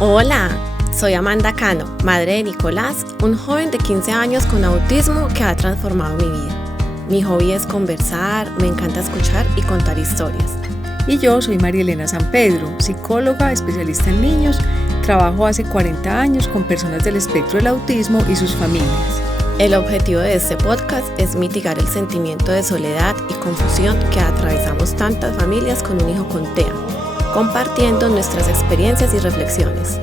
Hola, soy Amanda Cano, madre de Nicolás, un joven de 15 años con autismo que ha transformado mi vida. Mi hobby es conversar, me encanta escuchar y contar historias. Y yo soy María Elena San Pedro, psicóloga, especialista en niños. Trabajo hace 40 años con personas del espectro del autismo y sus familias. El objetivo de este podcast es mitigar el sentimiento de soledad y confusión que atravesamos tantas familias con un hijo con TEA, compartiendo nuestras experiencias y reflexiones.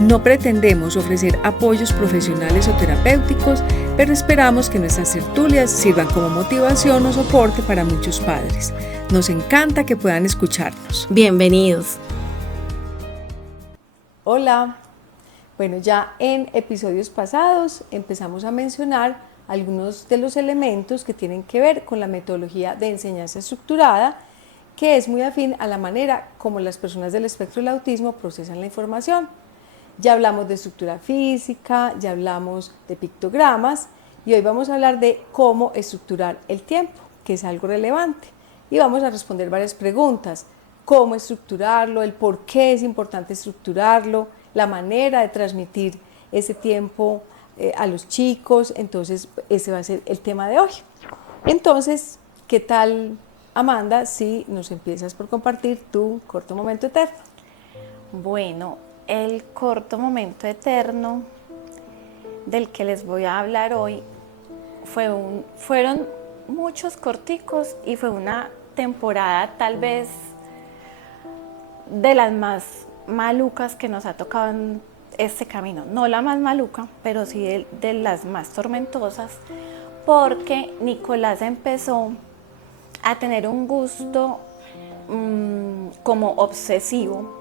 No pretendemos ofrecer apoyos profesionales o terapéuticos, pero esperamos que nuestras tertulias sirvan como motivación o soporte para muchos padres. Nos encanta que puedan escucharnos. Bienvenidos. Hola. Bueno, ya en episodios pasados empezamos a mencionar algunos de los elementos que tienen que ver con la metodología de enseñanza estructurada, que es muy afín a la manera como las personas del espectro del autismo procesan la información. Ya hablamos de estructura física, ya hablamos de pictogramas y hoy vamos a hablar de cómo estructurar el tiempo, que es algo relevante. Y vamos a responder varias preguntas: cómo estructurarlo, el por qué es importante estructurarlo, la manera de transmitir ese tiempo a los chicos. Entonces ese va a ser el tema de hoy. Entonces, ¿qué tal, Amanda, si nos empiezas por compartir tu corto momento eterno? Bueno, el corto momento eterno del que les voy a hablar hoy fueron muchos corticos y fue una temporada tal vez de las más malucas que nos ha tocado en este camino. No la más maluca, pero sí de las más tormentosas, porque Nicolás empezó a tener un gusto como obsesivo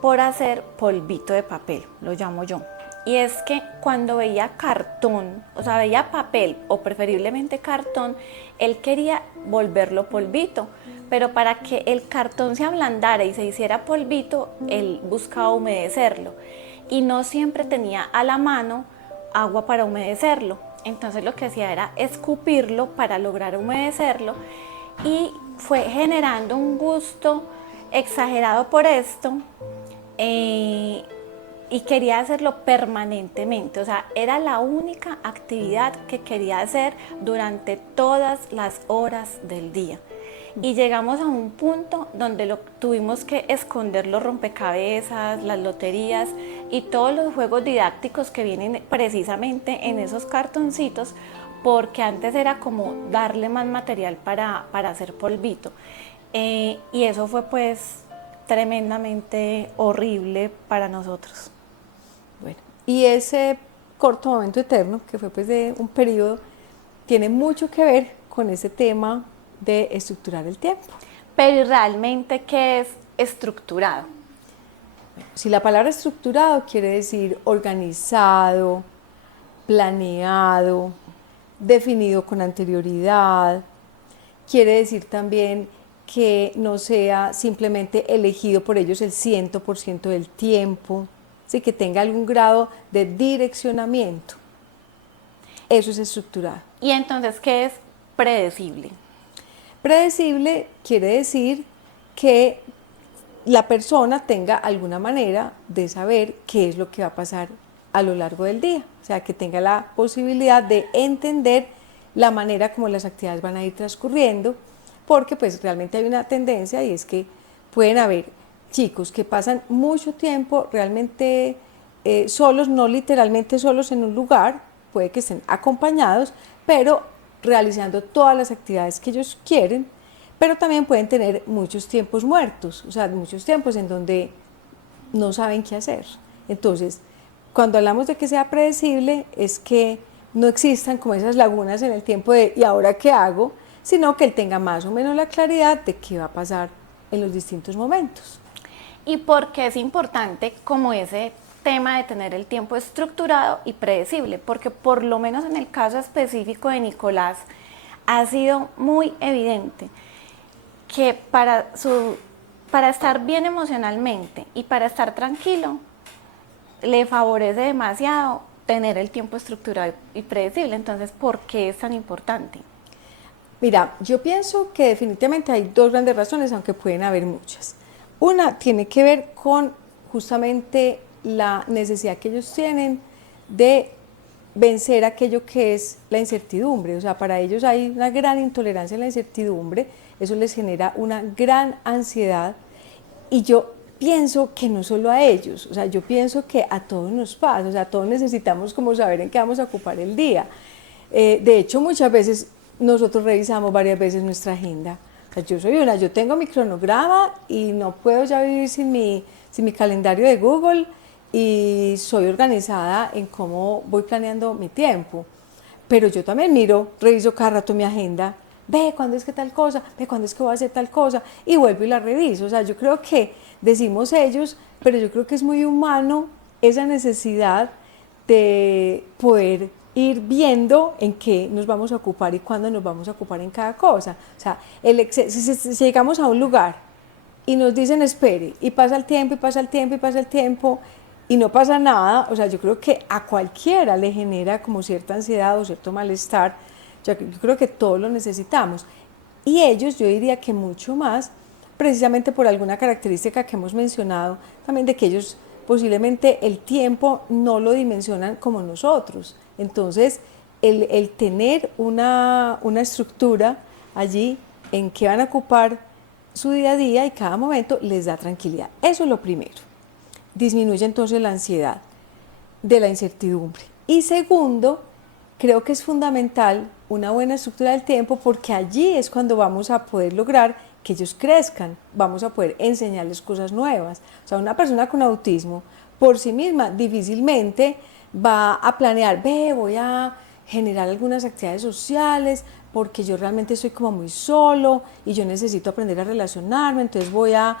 por hacer polvito de papel, lo llamo yo. Y es que cuando veía cartón, o sea, veía papel o preferiblemente cartón, él quería volverlo polvito, pero para que el cartón se ablandara y se hiciera polvito, él buscaba humedecerlo y no siempre tenía a la mano agua para humedecerlo. Entonces lo que hacía era escupirlo para lograr humedecerlo y fue generando un gusto exagerado por esto. Y quería hacerlo permanentemente, o sea, era la única actividad que quería hacer durante todas las horas del día. Y llegamos a un punto donde tuvimos que esconder los rompecabezas, las loterías y todos los juegos didácticos que vienen precisamente en esos cartoncitos, porque antes era como darle más material para hacer polvito. Y eso fue pues tremendamente horrible para nosotros. Bueno, y ese corto momento eterno, que fue pues de un periodo, tiene mucho que ver con ese tema de estructurar el tiempo. Pero realmente, ¿qué es estructurado? Bueno, si la palabra estructurado quiere decir organizado, planeado, definido con anterioridad, quiere decir también que no sea simplemente elegido por ellos el 100% del tiempo, ¿sí? Que tenga algún grado de direccionamiento. Eso es estructurado. ¿Y entonces qué es predecible? Predecible quiere decir que la persona tenga alguna manera de saber qué es lo que va a pasar a lo largo del día, o sea, que tenga la posibilidad de entender la manera como las actividades van a ir transcurriendo, porque pues realmente hay una tendencia y es que pueden haber chicos que pasan mucho tiempo realmente solos, no literalmente solos en un lugar, puede que estén acompañados, pero realizando todas las actividades que ellos quieren, pero también pueden tener muchos tiempos muertos, o sea, muchos tiempos en donde no saben qué hacer. Entonces, cuando hablamos de que sea predecible, es que no existan como esas lagunas en el tiempo de ¿y ahora qué hago?, sino que él tenga más o menos la claridad de qué va a pasar en los distintos momentos. ¿Y por qué es importante como ese tema de tener el tiempo estructurado y predecible? Porque por lo menos en el caso específico de Nicolás ha sido muy evidente que para estar bien emocionalmente y para estar tranquilo le favorece demasiado tener el tiempo estructurado y predecible. Entonces, ¿por qué es tan importante? Mira, yo pienso que definitivamente hay dos grandes razones, aunque pueden haber muchas. Una tiene que ver con justamente la necesidad que ellos tienen de vencer aquello que es la incertidumbre. O sea, para ellos hay una gran intolerancia a la incertidumbre, eso les genera una gran ansiedad, y yo pienso que no solo a ellos, o sea, yo pienso que a todos nos pasa, o sea, todos necesitamos como saber en qué vamos a ocupar el día. De hecho, muchas veces nosotros revisamos varias veces nuestra agenda. O sea, yo tengo mi cronograma y no puedo ya vivir sin mi calendario de Google, y soy organizada en cómo voy planeando mi tiempo. Pero yo también reviso cada rato mi agenda, ve cuándo es que tal cosa, ve cuándo es que voy a hacer tal cosa, y vuelvo y la reviso. O sea, yo creo que decimos ellos, pero yo creo que es muy humano esa necesidad de poder ir viendo en qué nos vamos a ocupar y cuándo nos vamos a ocupar en cada cosa. O sea, si llegamos a un lugar y nos dicen espere, y pasa el tiempo, y pasa el tiempo, y pasa el tiempo, y no pasa nada, o sea, yo creo que a cualquiera le genera como cierta ansiedad o cierto malestar. Yo creo que todos lo necesitamos. Y ellos, yo diría que mucho más, precisamente por alguna característica que hemos mencionado, también de que ellos posiblemente el tiempo no lo dimensionan como nosotros. Entonces, el tener una estructura allí en que van a ocupar su día a día y cada momento les da tranquilidad. Eso es lo primero. Disminuye entonces la ansiedad de la incertidumbre. Y segundo, creo que es fundamental una buena estructura del tiempo, porque allí es cuando vamos a poder lograr que ellos crezcan, vamos a poder enseñarles cosas nuevas. O sea, una persona con autismo por sí misma difícilmente va a planear, voy a generar algunas actividades sociales porque yo realmente soy como muy solo y yo necesito aprender a relacionarme, entonces voy a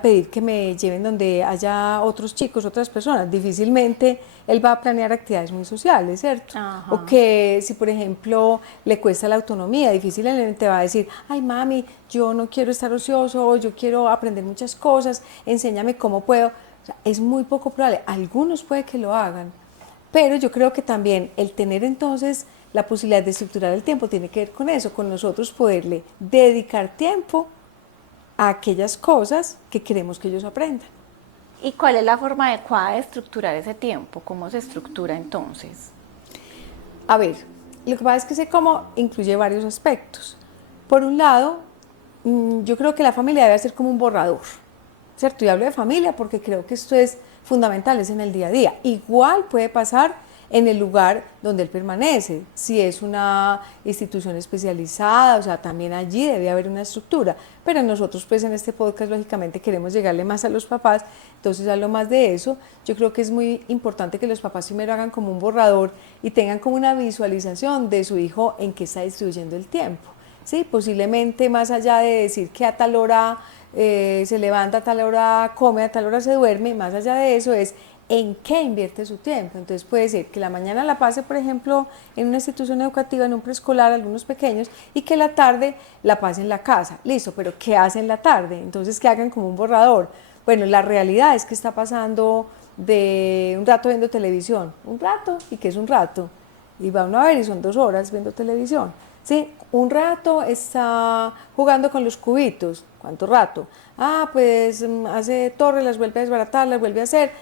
pedir que me lleven donde haya otros chicos, otras personas. Difícilmente él va a planear actividades muy sociales, ¿cierto? Ajá. O que si por ejemplo le cuesta la autonomía, difícilmente va a decir, ay mami, yo no quiero estar ocioso, yo quiero aprender muchas cosas, enséñame cómo puedo. O sea, es muy poco probable, algunos puede que lo hagan, pero yo creo que también el tener entonces la posibilidad de estructurar el tiempo tiene que ver con eso, con nosotros poderle dedicar tiempo a aquellas cosas que queremos que ellos aprendan. ¿Y cuál es la forma adecuada de estructurar ese tiempo? ¿Cómo se estructura entonces? A ver, lo que pasa es que ese cómo incluye varios aspectos. Por un lado, yo creo que la familia debe ser como un borrador, ¿cierto? Y hablo de familia porque creo que esto es fundamental, es en el día a día. Igual puede pasar en el lugar donde él permanece, si es una institución especializada, o sea, también allí debe haber una estructura, pero nosotros pues en este podcast lógicamente queremos llegarle más a los papás, entonces hablo más de eso. Yo creo que es muy importante que los papás primero hagan como un borrador y tengan como una visualización de su hijo en qué está distribuyendo el tiempo, ¿sí? Posiblemente más allá de decir que a tal hora se levanta, a tal hora come, a tal hora se duerme, más allá de eso es en qué invierte su tiempo. Entonces puede ser que la mañana la pase, por ejemplo, en una institución educativa, en un preescolar, algunos pequeños, y que la tarde la pase en la casa. Listo, pero ¿qué hace en la tarde? Entonces que hagan como un borrador. Bueno, la realidad es que está pasando de un rato viendo televisión, un rato, ¿y qué es un rato? Y va uno a ver y son 2 horas viendo televisión. ¿Sí? Un rato está jugando con los cubitos. ¿Cuánto rato? Pues hace torres, las vuelve a desbaratar, las vuelve a hacer.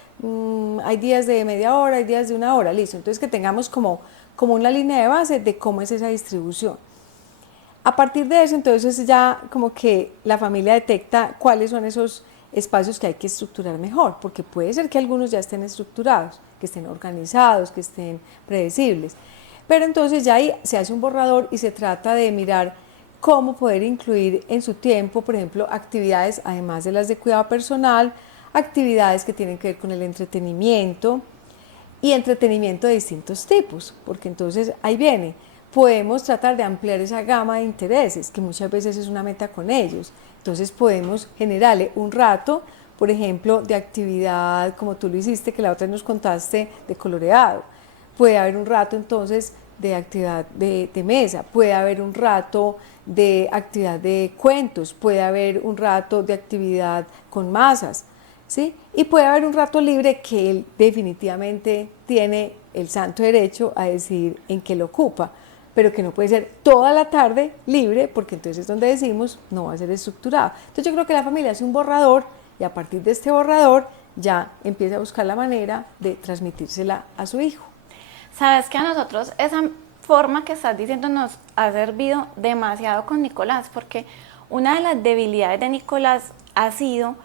Hay días de media hora, hay días de 1 hora, listo. Entonces que tengamos como una línea de base de cómo es esa distribución. A partir de eso, entonces ya como que la familia detecta cuáles son esos espacios que hay que estructurar mejor, porque puede ser que algunos ya estén estructurados, que estén organizados, que estén predecibles. Pero entonces ya ahí se hace un borrador y se trata de mirar cómo poder incluir en su tiempo, por ejemplo, actividades, además de las de cuidado personal, actividades que tienen que ver con el entretenimiento y entretenimiento de distintos tipos, porque entonces ahí viene, podemos tratar de ampliar esa gama de intereses, que muchas veces es una meta con ellos. Entonces podemos generarle un rato, por ejemplo, de actividad, como tú lo hiciste, que la otra nos contaste, de coloreado. Puede haber un rato entonces de actividad de mesa, puede haber un rato de actividad de cuentos, puede haber un rato de actividad con masas, ¿sí? Y puede haber un rato libre que él definitivamente tiene el santo derecho a decidir en qué lo ocupa, pero que no puede ser toda la tarde libre, porque entonces es donde decimos no va a ser estructurado. Entonces yo creo que la familia hace un borrador y a partir de este borrador ya empiece a buscar la manera de transmitírsela a su hijo. Sabes que a nosotros esa forma que estás diciendo nos ha servido demasiado con Nicolás, porque una de las debilidades de Nicolás ha sido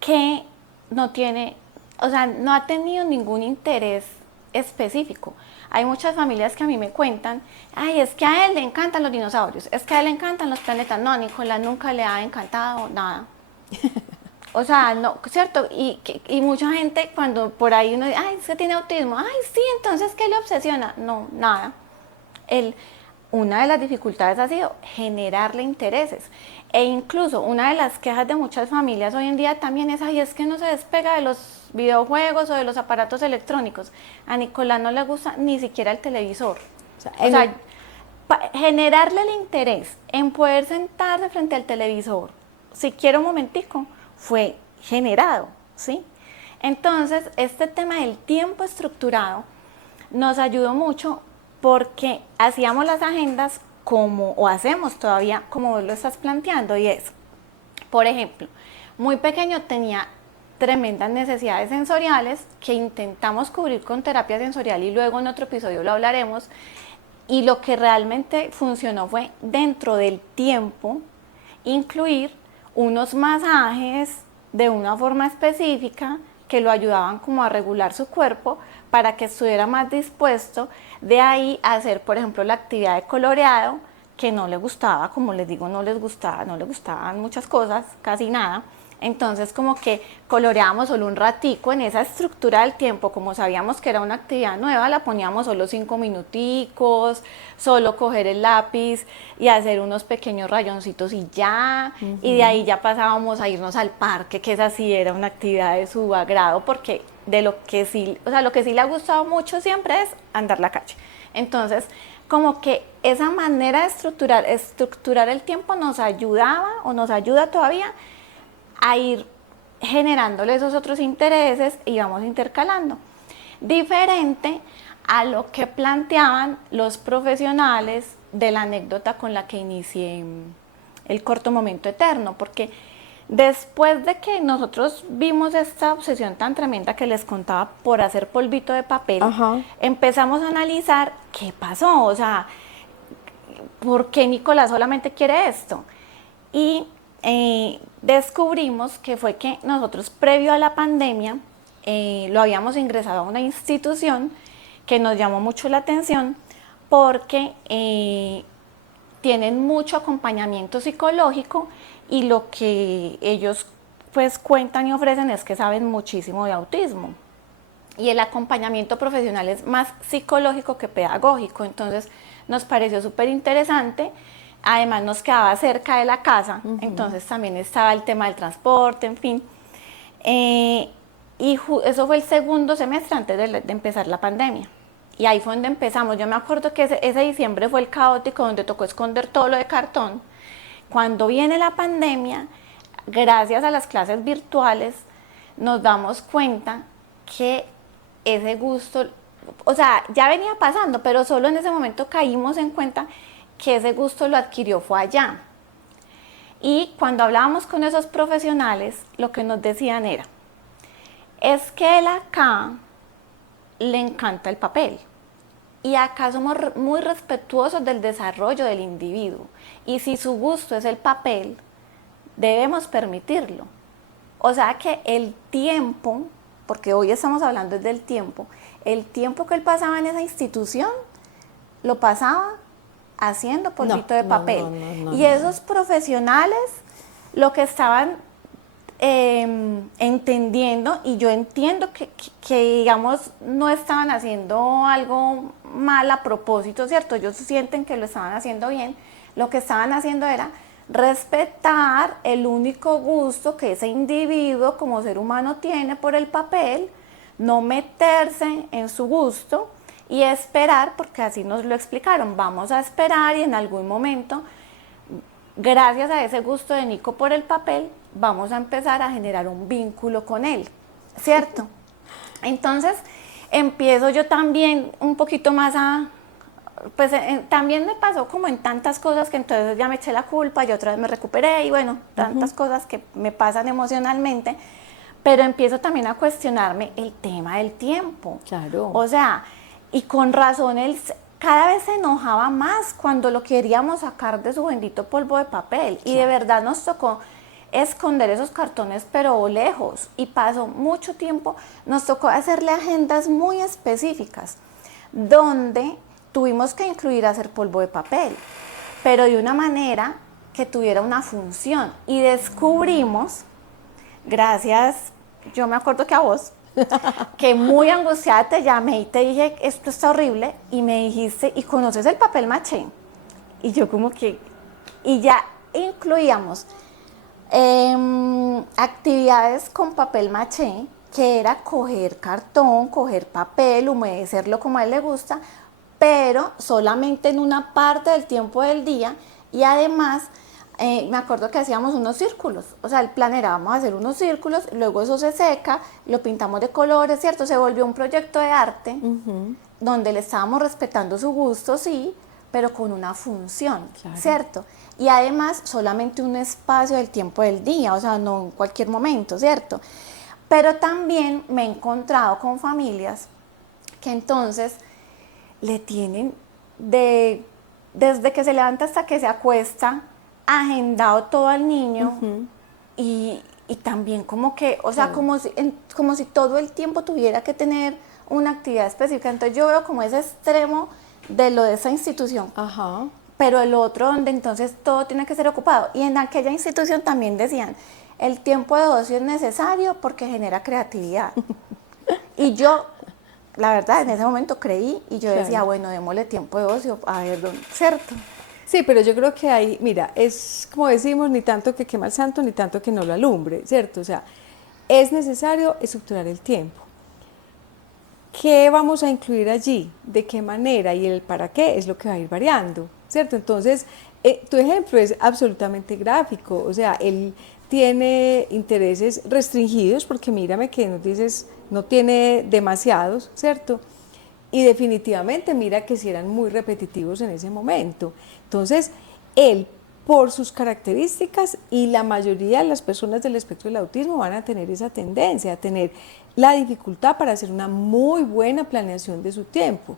que no tiene, o sea, no ha tenido ningún interés específico. Hay muchas familias que a mí me cuentan, ay, es que a él le encantan los dinosaurios, es que a él le encantan los planetas. No, a Nicolás nunca le ha encantado nada. O sea, no, ¿cierto? Y mucha gente cuando por ahí uno dice, ay, es que tiene autismo, ay, sí, entonces, ¿qué le obsesiona? No, nada. Una de las dificultades ha sido generarle intereses. E incluso una de las quejas de muchas familias hoy en día también es, ay, es que no se despega de los videojuegos o de los aparatos electrónicos. A Nicolás no le gusta ni siquiera el televisor. O sea, generarle el interés en poder sentarse frente al televisor, siquiera un momentico, fue generado, ¿sí? Entonces, este tema del tiempo estructurado nos ayudó mucho porque hacíamos las agendas o hacemos todavía como vos lo estás planteando, y es, por ejemplo, muy pequeño tenía tremendas necesidades sensoriales que intentamos cubrir con terapia sensorial y luego en otro episodio lo hablaremos, y lo que realmente funcionó fue dentro del tiempo incluir unos masajes de una forma específica que lo ayudaban como a regular su cuerpo para que estuviera más dispuesto de ahí a hacer, por ejemplo, la actividad de coloreado, que no le gustaba, como les digo, no le gustaban muchas cosas, casi nada. Entonces como que coloreábamos solo un ratico en esa estructura del tiempo, como sabíamos que era una actividad nueva, la poníamos solo 5 minuticos, solo coger el lápiz y hacer unos pequeños rayoncitos y ya, y de ahí ya pasábamos a irnos al parque, que esa sí era una actividad de su agrado, porque de lo que sí, o sea, lo que sí le ha gustado mucho siempre es andar la calle. Entonces, como que esa manera de estructurar el tiempo nos ayudaba o nos ayuda todavía a ir generándole esos otros intereses y vamos intercalando. Diferente a lo que planteaban los profesionales de la anécdota con la que inicié el corto momento eterno, porque después de que nosotros vimos esta obsesión tan tremenda que les contaba por hacer polvito de papel, empezamos a analizar qué pasó, o sea, ¿por qué Nicolás solamente quiere esto? Y descubrimos que fue que nosotros previo a la pandemia lo habíamos ingresado a una institución que nos llamó mucho la atención porque tienen mucho acompañamiento psicológico y lo que ellos pues cuentan y ofrecen es que saben muchísimo de autismo y el acompañamiento profesional es más psicológico que pedagógico, entonces nos pareció súper interesante. Además nos quedaba cerca de la casa, entonces también estaba el tema del transporte, en fin. Y eso fue el segundo semestre antes de empezar la pandemia. Y ahí fue donde empezamos. Yo me acuerdo que ese diciembre fue el caótico, donde tocó esconder todo lo de cartón. Cuando viene la pandemia, gracias a las clases virtuales, nos damos cuenta que ese gusto, o sea, ya venía pasando, pero solo en ese momento caímos en cuenta que ese gusto lo adquirió fue allá. Y cuando hablábamos con esos profesionales, lo que nos decían era, es que él acá le encanta el papel. Y acá somos muy respetuosos del desarrollo del individuo. Y si su gusto es el papel, debemos permitirlo. O sea que el tiempo, porque hoy estamos hablando del tiempo, el tiempo que él pasaba en esa institución, lo pasaba haciendo polvito de papel. Y esos profesionales lo que estaban entendiendo, y yo entiendo que digamos no estaban haciendo algo mal a propósito, ¿cierto? Ellos sienten que lo estaban haciendo bien. Lo que estaban haciendo era respetar el único gusto que ese individuo como ser humano tiene por el papel, no meterse en su gusto y esperar, porque así nos lo explicaron, vamos a esperar y en algún momento, gracias a ese gusto de Nico por el papel, vamos a empezar a generar un vínculo con él, ¿cierto? Entonces, empiezo yo también un poquito más pues también me pasó como en tantas cosas que entonces ya me eché la culpa y otra vez me recuperé y bueno, tantas cosas que me pasan emocionalmente, pero empiezo también a cuestionarme el tema del tiempo. Claro. O sea, y con razón él cada vez se enojaba más cuando lo queríamos sacar de su bendito polvo de papel. Y de verdad nos tocó esconder esos cartones, pero lejos. Y pasó mucho tiempo, nos tocó hacerle agendas muy específicas, donde tuvimos que incluir hacer polvo de papel, pero de una manera que tuviera una función. Y descubrimos, gracias, yo me acuerdo que a vos, que muy angustiada te llamé y te dije, esto está horrible, y me dijiste, ¿y conoces el papel maché? Y yo como que, y ya incluíamos actividades con papel maché, que era coger cartón, coger papel, humedecerlo como a él le gusta, pero solamente en una parte del tiempo del día, y además me acuerdo que hacíamos unos círculos, o sea, el plan era, vamos a hacer unos círculos, luego eso se seca, lo pintamos de colores, ¿cierto? Se volvió un proyecto de arte, donde le estábamos respetando su gusto, sí, pero con una función, claro, ¿cierto? Y además solamente un espacio del tiempo del día, o sea, no en cualquier momento, ¿cierto? Pero también me he encontrado con familias que entonces le tienen desde que se levanta hasta que se acuesta, agendado todo al niño, y también como que, o sea, como si todo el tiempo tuviera que tener una actividad específica. Entonces yo veo como ese extremo de lo de esa institución, pero el otro donde entonces todo tiene que ser ocupado. Y en aquella institución también decían, el tiempo de ocio es necesario porque genera creatividad. Y yo, la verdad, en ese momento creí y yo decía, bueno, démosle tiempo de ocio, a ver, ¿cierto? Sí, pero yo creo que ahí, mira, es como decimos, ni tanto que quema el santo, ni tanto que no lo alumbre, ¿cierto? O sea, es necesario estructurar el tiempo. ¿Qué vamos a incluir allí? ¿De qué manera? Y el para qué es lo que va a ir variando, ¿cierto? Entonces, tu ejemplo es absolutamente gráfico, o sea, él tiene intereses restringidos, porque mírame que nos dices, no tiene demasiados, ¿cierto? Y definitivamente mira que si eran muy repetitivos en ese momento. Entonces, él, por sus características, y la mayoría de las personas del espectro del autismo van a tener esa tendencia, a tener la dificultad para hacer una muy buena planeación de su tiempo.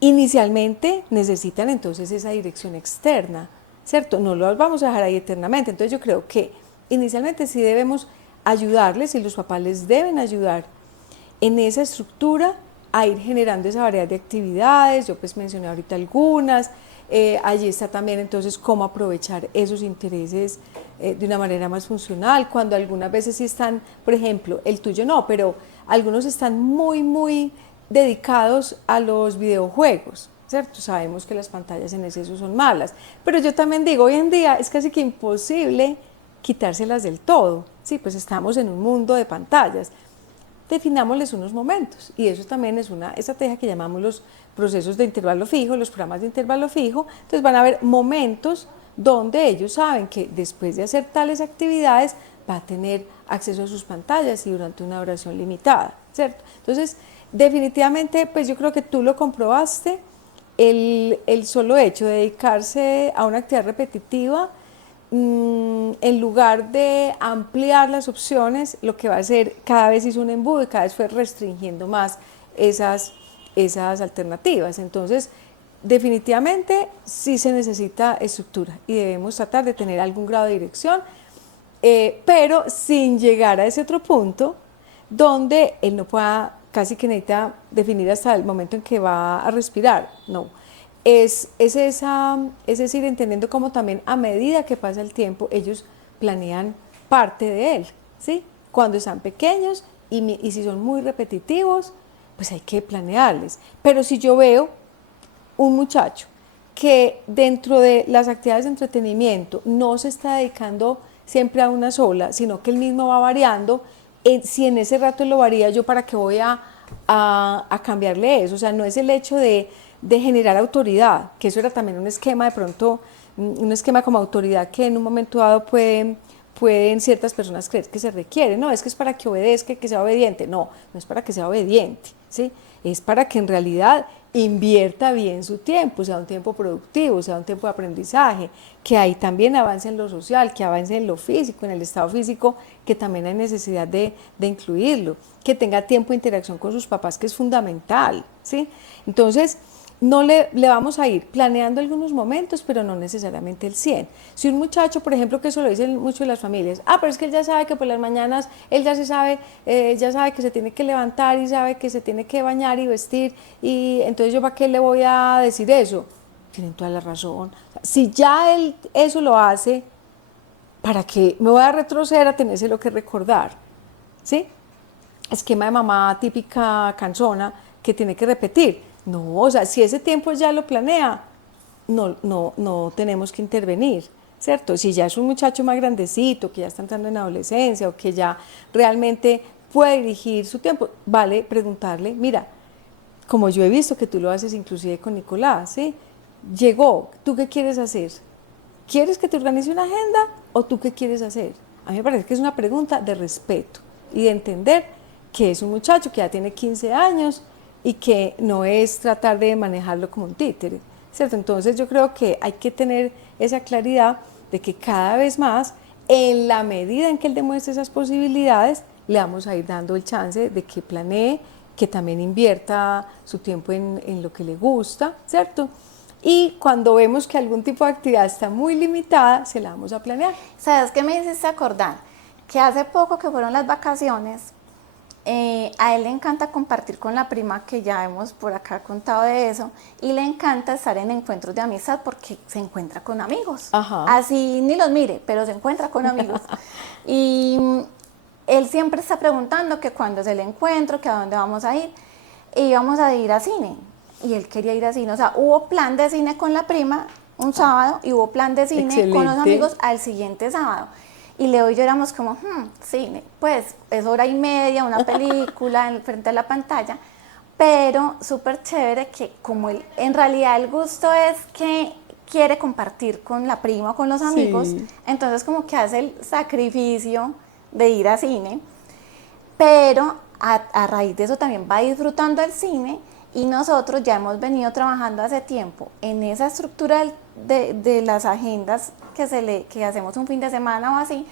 Inicialmente necesitan entonces esa dirección externa, ¿cierto? No los vamos a dejar ahí eternamente. Entonces yo creo que inicialmente sí debemos ayudarles, y los papás les deben ayudar en esa estructura a ir generando esa variedad de actividades. Yo pues mencioné ahorita algunas. Allí está también entonces cómo aprovechar esos intereses de una manera más funcional, cuando algunas veces sí están, por ejemplo, el tuyo no, pero algunos están muy dedicados a los videojuegos, ¿cierto? Sabemos que las pantallas en exceso son malas, pero yo también digo, hoy en día es casi que imposible quitárselas del todo, sí, pues estamos en un mundo de pantallas. Definámosles unos momentos, y eso también es una estrategia que llamamos los procesos de intervalo fijo, los programas de intervalo fijo. Entonces van a haber momentos donde ellos saben que después de hacer tales actividades va a tener acceso a sus pantallas y durante una duración limitada, ¿cierto? Entonces, definitivamente, pues yo creo que tú lo comprobaste, el solo hecho de dedicarse a una actividad repetitiva, en lugar de ampliar las opciones, lo que va a hacer, cada vez hizo un embudo y cada vez fue restringiendo más esas alternativas. Entonces, definitivamente sí se necesita estructura y debemos tratar de tener algún grado de dirección, pero sin llegar a ese otro punto donde él no pueda, casi que necesita definir hasta el momento en que va a respirar. No. Es decir, entendiendo cómo también a medida que pasa el tiempo, ellos planean parte de él, ¿sí? Cuando están pequeños y si son muy repetitivos, pues hay que planearles. Pero si yo veo un muchacho que dentro de las actividades de entretenimiento no se está dedicando siempre a una sola, sino que él mismo va variando, si en ese rato lo varía, ¿yo para qué voy a cambiarle eso? O sea, no es el hecho de generar autoridad, que eso era también un esquema de pronto, un esquema como autoridad que en un momento dado pueden ciertas personas creer que se requiere. No, es que es para que obedezca, que sea obediente. No, no es para que sea obediente, ¿sí? Es para que en realidad invierta bien su tiempo, sea un tiempo productivo, sea un tiempo de aprendizaje, que ahí también avance en lo social, que avance en lo físico, en el estado físico, que también hay necesidad de incluirlo, que tenga tiempo de interacción con sus papás, que es fundamental, ¿sí? Entonces, no le vamos a ir planeando algunos momentos, pero no necesariamente el 100. Si un muchacho, por ejemplo, que eso lo dicen mucho de las familias, pero es que él ya sabe que por las mañanas, él ya sabe que se tiene que levantar y sabe que se tiene que bañar y vestir, y entonces yo para qué le voy a decir eso. Tienen toda la razón. Si ya él eso lo hace, ¿para qué me voy a retroceder a tenerse lo que recordar? ¿Sí? Esquema de mamá típica cansona que tiene que repetir. No, o sea, si ese tiempo ya lo planea, no tenemos que intervenir, ¿cierto? Si ya es un muchacho más grandecito, que ya está entrando en adolescencia o que ya realmente puede dirigir su tiempo, vale preguntarle, mira, como yo he visto que tú lo haces inclusive con Nicolás, ¿sí? Llegó, ¿tú qué quieres hacer? ¿Quieres que te organice una agenda o tú qué quieres hacer? A mí me parece que es una pregunta de respeto y de entender que es un muchacho que ya tiene 15 años y que no es tratar de manejarlo como un títere, ¿cierto? Entonces yo creo que hay que tener esa claridad de que cada vez más, en la medida en que él demuestre esas posibilidades, le vamos a ir dando el chance de que planee, que también invierta su tiempo en lo que le gusta, ¿cierto? Y cuando vemos que algún tipo de actividad está muy limitada, se la vamos a planear. ¿Sabes qué me hiciste acordar? Que hace poco que fueron las vacaciones, a él le encanta compartir con la prima, que ya hemos por acá contado de eso, y le encanta estar en encuentros de amistad porque se encuentra con amigos. Ajá. Así ni los mire, pero se encuentra con amigos. Y él siempre está preguntando que cuándo es el encuentro, que a dónde vamos a ir. Y íbamos a ir a cine. Y él quería ir a cine. O sea, hubo plan de cine con la prima un sábado y hubo plan de cine Excelente. con los amigos al siguiente sábado. Y Leo y yo éramos como, cine, pues es hora y media, una película frente a la pantalla, pero súper chévere que como él, en realidad el gusto es que quiere compartir con la prima o con los amigos, Sí. entonces como que hace el sacrificio de ir a cine, pero a raíz de eso también va disfrutando el cine. Y nosotros ya hemos venido trabajando hace tiempo en esa estructura de las agendas que hacemos un fin de semana o así,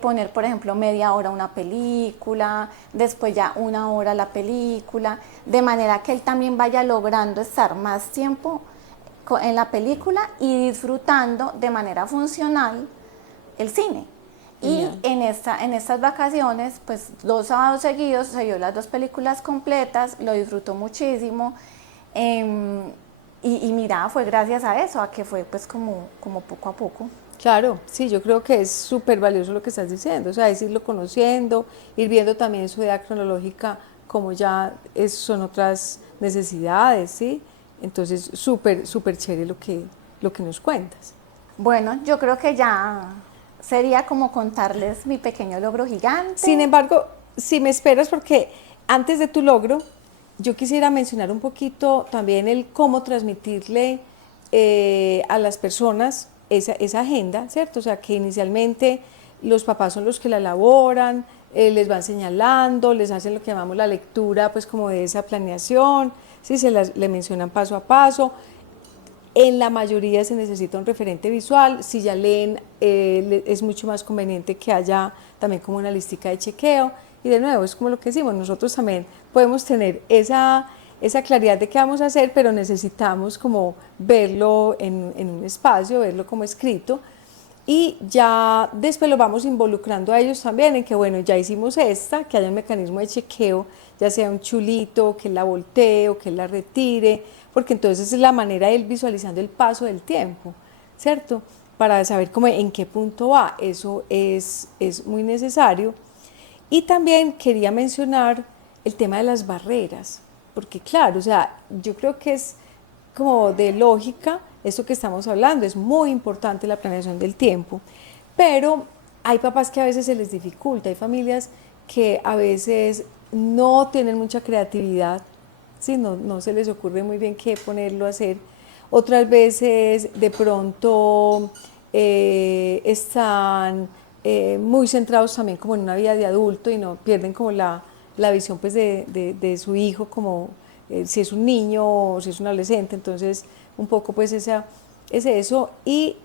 poner, por ejemplo, media hora una película, después ya una hora la película, de manera que él también vaya logrando estar más tiempo en la película y disfrutando de manera funcional el cine. Y en estas vacaciones, pues 2 sábados seguidos se vio las 2 películas completas, lo disfrutó muchísimo. Y mira, fue gracias a eso, a que fue pues como poco a poco. Claro, sí, yo creo que es súper valioso lo que estás diciendo, o sea, es irlo conociendo, ir viendo también su edad cronológica, como ya son otras necesidades, ¿sí? Entonces, súper chévere lo que nos cuentas. Bueno, yo creo que ya sería como contarles mi pequeño logro gigante. Sin embargo, si me esperas, porque antes de tu logro, yo quisiera mencionar un poquito también el cómo transmitirle a las personas esa agenda, ¿cierto? O sea, que inicialmente los papás son los que la elaboran, les van señalando, les hacen lo que llamamos la lectura, pues como de esa planeación, ¿sí? Le mencionan paso a paso. En la mayoría se necesita un referente visual, si ya leen es mucho más conveniente que haya también como una listica de chequeo, y de nuevo es como lo que decimos, nosotros también podemos tener esa claridad de qué vamos a hacer, pero necesitamos como verlo en un espacio, verlo como escrito, y ya después lo vamos involucrando a ellos también en que bueno, ya hicimos esta, que haya un mecanismo de chequeo, ya sea un chulito, que él la voltee o que él la retire, porque entonces es la manera de ir visualizando el paso del tiempo, ¿cierto? Para saber cómo, en qué punto va, eso es muy necesario. Y también quería mencionar el tema de las barreras, porque claro, o sea, yo creo que es como de lógica esto que estamos hablando, es muy importante la planeación del tiempo, pero hay papás que a veces se les dificulta, hay familias que a veces no tienen mucha creatividad, ¿sí? No se les ocurre muy bien qué ponerlo a hacer. Otras veces de pronto están muy centrados también como en una vida de adulto y no pierden como la visión pues de su hijo como si es un niño o si es un adolescente, entonces un poco pues es eso. Y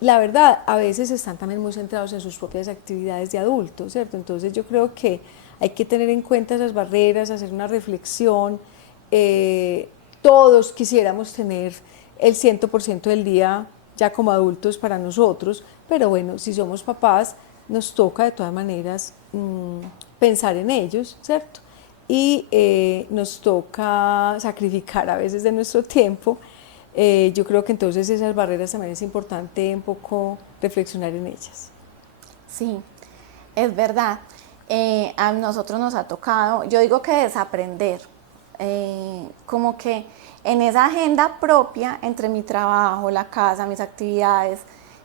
la verdad, a veces están también muy centrados en sus propias actividades de adultos, ¿cierto? Entonces yo creo que hay que tener en cuenta esas barreras, hacer una reflexión. Todos quisiéramos tener el 100% del día ya como adultos para nosotros, pero bueno, si somos papás, nos toca de todas maneras pensar en ellos, ¿cierto? Y nos toca sacrificar a veces de nuestro tiempo. Yo creo que entonces esas barreras también es importante un poco reflexionar en ellas. Sí, es verdad. A nosotros nos ha tocado, yo digo que desaprender, como que en esa agenda propia entre mi trabajo, la casa, mis actividades,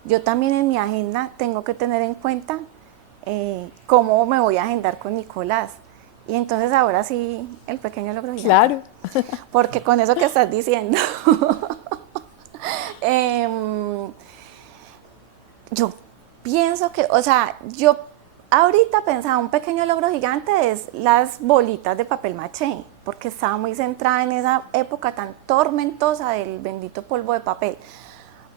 yo también en mi agenda tengo que tener en cuenta cómo me voy a agendar con Nicolás. Y entonces ahora sí, el pequeño logro gigante. Claro. Porque con eso que estás diciendo, yo pienso que, o sea, yo ahorita pensaba un pequeño logro gigante es las bolitas de papel maché, porque estaba muy centrada en esa época tan tormentosa del bendito polvo de papel.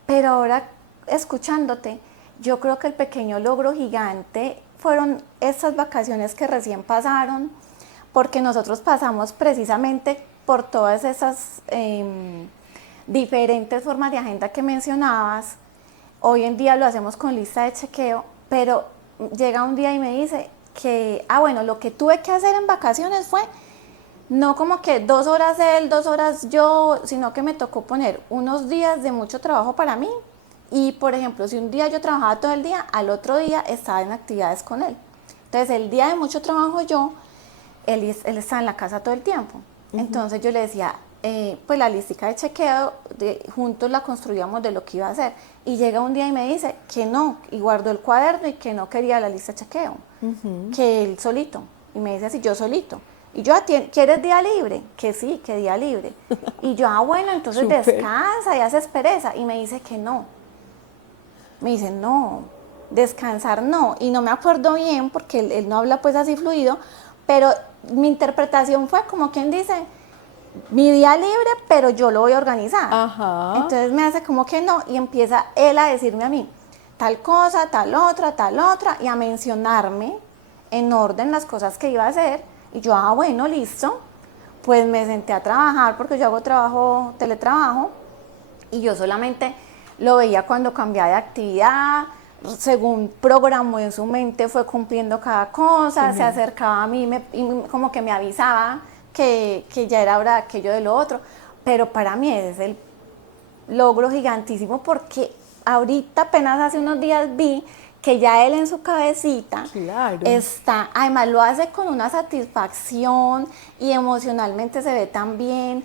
Pero ahora, escuchándote, yo creo que el pequeño logro gigante fueron estas vacaciones que recién pasaron, porque nosotros pasamos precisamente por todas esas diferentes formas de agenda que mencionabas. Hoy en día lo hacemos con lista de chequeo, pero llega un día y me dice que, bueno, lo que tuve que hacer en vacaciones fue no como que 2 horas él, 2 horas yo, sino que me tocó poner unos días de mucho trabajo para mí. Y, por ejemplo, si un día yo trabajaba todo el día, al otro día estaba en actividades con él. Entonces, el día de mucho trabajo él estaba en la casa todo el tiempo. Entonces, yo le decía, pues la listica de chequeo, juntos la construíamos de lo que iba a hacer. Y llega un día y me dice que no, y guardó el cuaderno y que no quería la lista de chequeo, que él solito. Y me dice así, yo solito. Y yo, ¿quieres día libre? Que sí, que día libre. Y yo, bueno, entonces descansa y haces pereza. Y me dice que no. Me dice, no, descansar no. Y no me acuerdo bien porque él no habla pues así fluido, pero mi interpretación fue como quien dice, mi día libre, pero yo lo voy a organizar. Ajá. Entonces me hace como que no y empieza él a decirme a mí, tal cosa, tal otra, y a mencionarme en orden las cosas que iba a hacer. Y yo, bueno, listo. Pues me senté a trabajar porque yo hago teletrabajo, y yo solamente lo veía cuando cambiaba de actividad, según programó en su mente, fue cumpliendo cada cosa, se acercaba a mí y como que me avisaba que ya era hora de aquello de lo otro. Pero para mí es el logro gigantísimo porque ahorita apenas hace unos días vi que ya él en su cabecita está, además lo hace con una satisfacción y emocionalmente se ve tan bien,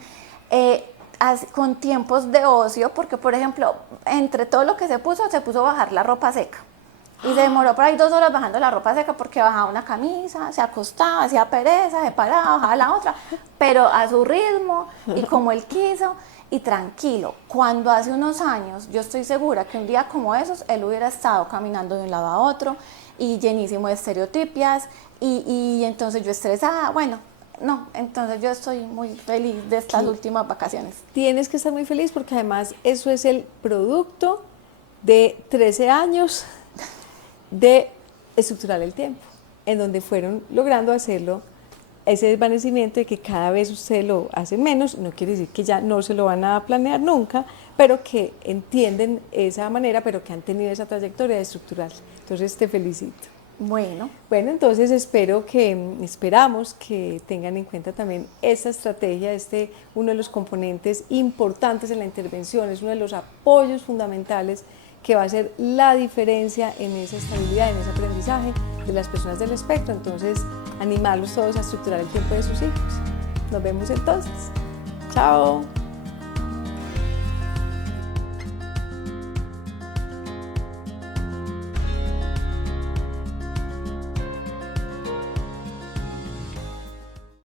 con tiempos de ocio, porque por ejemplo, entre todo lo que se puso a bajar la ropa seca. Y se demoró por ahí 2 horas bajando la ropa seca porque bajaba una camisa, se acostaba, hacía pereza, se paraba, bajaba la otra, pero a su ritmo y como él quiso y tranquilo. Cuando hace unos años, yo estoy segura que un día como esos, él hubiera estado caminando de un lado a otro y llenísimo de estereotipias y entonces yo estresada, bueno, no, entonces yo estoy muy feliz de estas últimas vacaciones. Tienes que estar muy feliz porque además eso es el producto de 13 años de estructurar el tiempo, en donde fueron logrando hacerlo, ese desvanecimiento de que cada vez usted lo hace menos, no quiere decir que ya no se lo van a planear nunca, pero que entienden esa manera, pero que han tenido esa trayectoria de estructurar. Entonces te felicito. Bueno, Entonces esperamos que tengan en cuenta también esta estrategia, uno de los componentes importantes en la intervención, es uno de los apoyos fundamentales que va a hacer la diferencia en esa estabilidad, en ese aprendizaje de las personas del espectro. Entonces, animarlos todos a estructurar el tiempo de sus hijos. Nos vemos entonces. Chao.